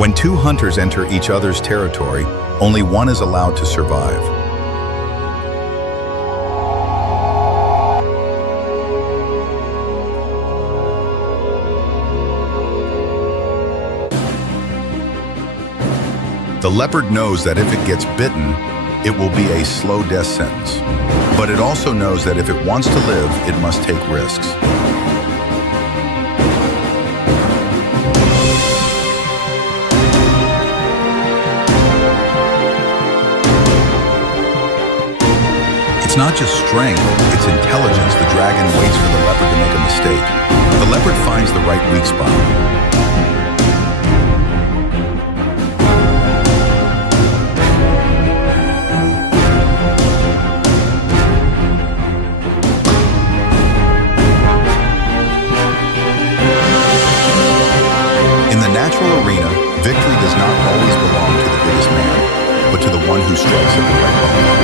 When two hunters enter each other's territory, only one is allowed to survive. The leopard knows that if it gets bitten, it will be a slow death sentence. But it also knows that if it wants to live, it must take risks. It's not just strength, it's intelligence. The dragon waits for the leopard to make a mistake. The leopard finds the right weak spot. Victory does not always belong to the biggest man, but to the one who strikes at the right moment.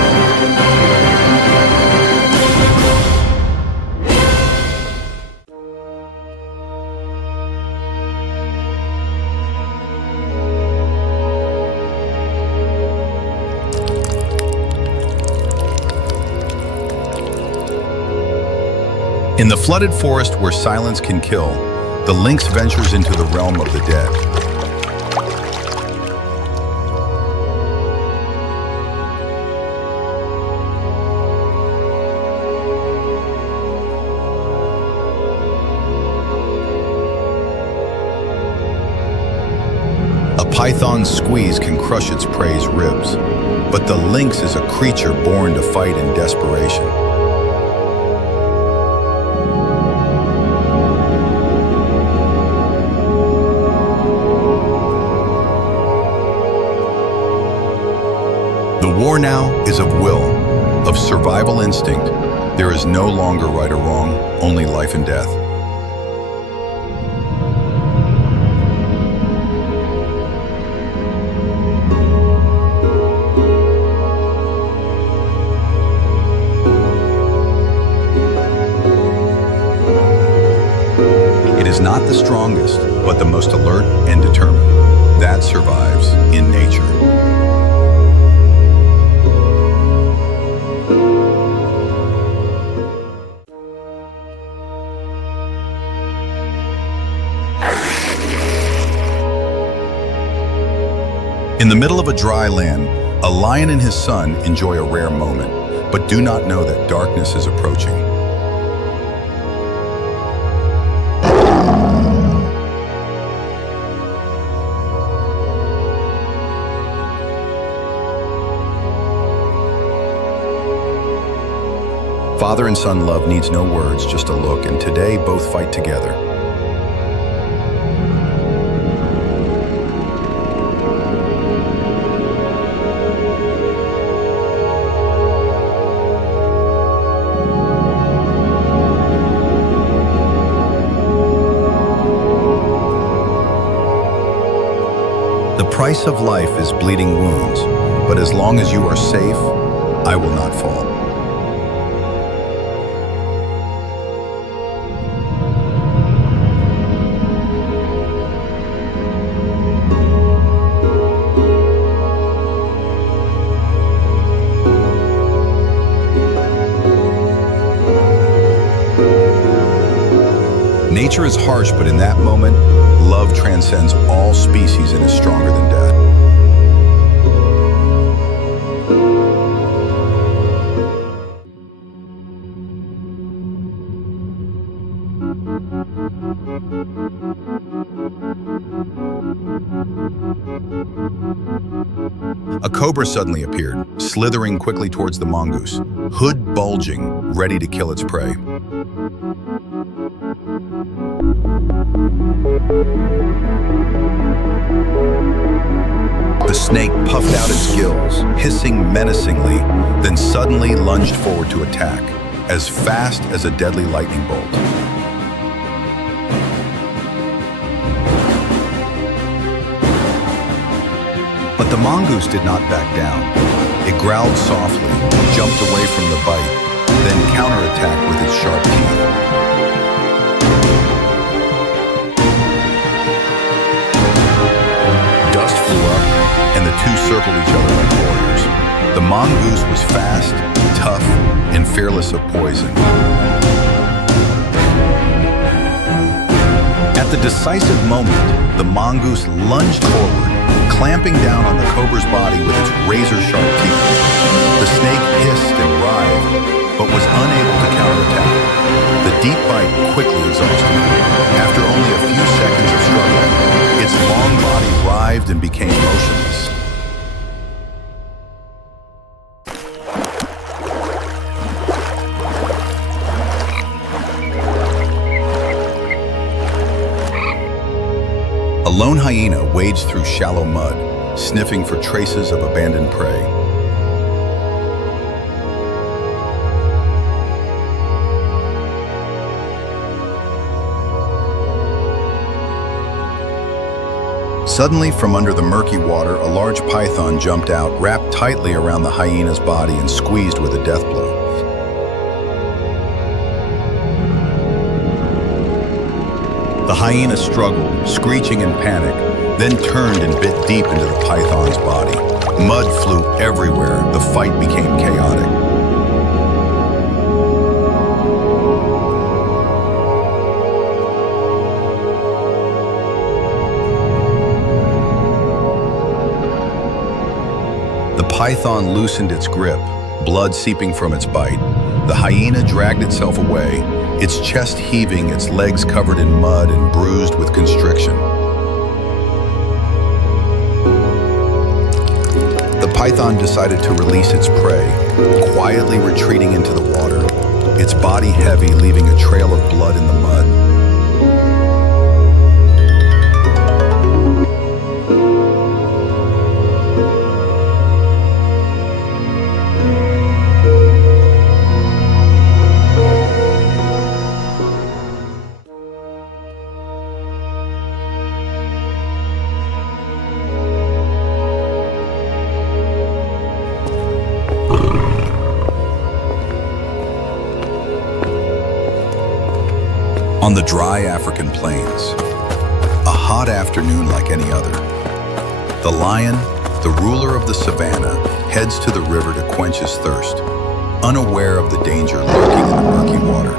In the flooded forest where silence can kill, the lynx ventures into the realm of the dead. Python's squeeze can crush its prey's ribs, but the lynx is a creature born to fight in desperation. The war now is of will, of survival instinct. There is no longer right or wrong, only life and death. Not the strongest, but the most alert and determined. That survives in nature. In the middle of a dry land, a lion and his son enjoy a rare moment, but do not know that darkness is approaching. Father and son love needs no words, just a look, and today both fight together. The price of life is bleeding wounds, but as long as you are safe, I will not fall. Nature is harsh, but in that moment, love transcends all species and is stronger than death. A cobra suddenly appeared, slithering quickly towards the mongoose, hood bulging, ready to kill its prey. The snake puffed out its gills, hissing menacingly, then suddenly lunged forward to attack, as fast as a deadly lightning bolt. But the mongoose did not back down. It growled softly, jumped away from the bite, then counterattacked with its sharp teeth. circled each other like warriors. The mongoose was fast, tough, and fearless of poison. At the decisive moment, the mongoose lunged forward, clamping down on the cobra's body with its razor-sharp teeth. The snake hissed and writhed, but was unable to counterattack. The deep bite quickly exhausted it. After only a few seconds of struggle, its long body writhed and became motionless. A lone hyena wades through shallow mud, sniffing for traces of abandoned prey. Suddenly, from under the murky water, a large python jumped out, wrapped tightly around the hyena's body and squeezed with a death blow. The hyena struggled, screeching in panic, then turned and bit deep into the python's body. Mud flew everywhere. The fight became chaotic. The python loosened its grip, blood seeping from its bite. The hyena dragged itself away, its chest heaving, its legs covered in mud and bruised with constriction. The python decided to release its prey, quietly retreating into the water, its body heavy, leaving a trail of blood in the mud. On the dry African plains, a hot afternoon like any other, the lion, the ruler of the savannah, heads to the river to quench his thirst, unaware of the danger lurking in the murky water.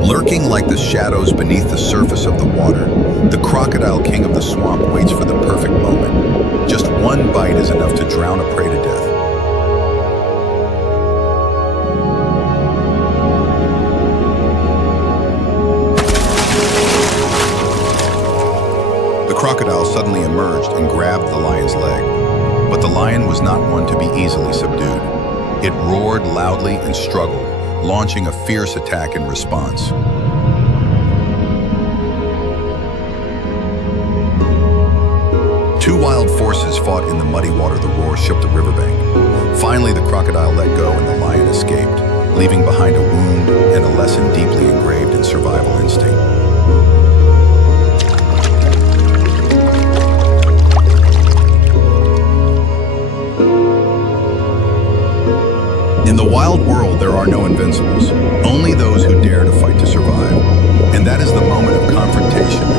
Lurking like the shadows beneath the surface of the water, the crocodile king of the swamp waits for the perfect moment. Just one bite is enough to drown a prey to death. The crocodile suddenly emerged and grabbed the lion's leg. But the lion was not one to be easily subdued. It roared loudly and struggled, launching a fierce attack in response. Two wild forces fought in the muddy water. The roar shook the riverbank. Finally, the crocodile let go and the lion escaped, leaving behind a wound and a lesson deeply engraved in survival instinct. In the wild world, there are no invincibles, only those who dare to fight to survive. And that is the moment of confrontation